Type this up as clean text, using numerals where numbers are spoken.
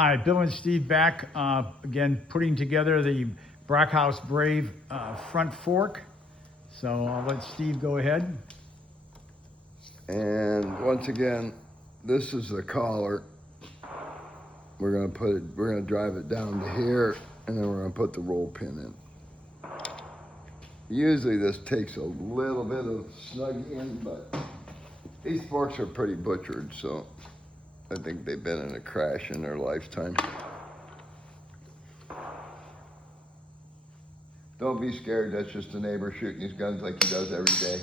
Hi, Bill and Steve back again, putting together the Brockhouse Brave front fork. So I'll let Steve go ahead. And once again, this is the collar. We're gonna drive it down to here, and then we're gonna put the roll pin in. Usually this takes a little bit of snugging, but these forks are pretty butchered, so I think they've been in a crash in their lifetime. Don't be scared, that's just a neighbor shooting his guns like he does every day.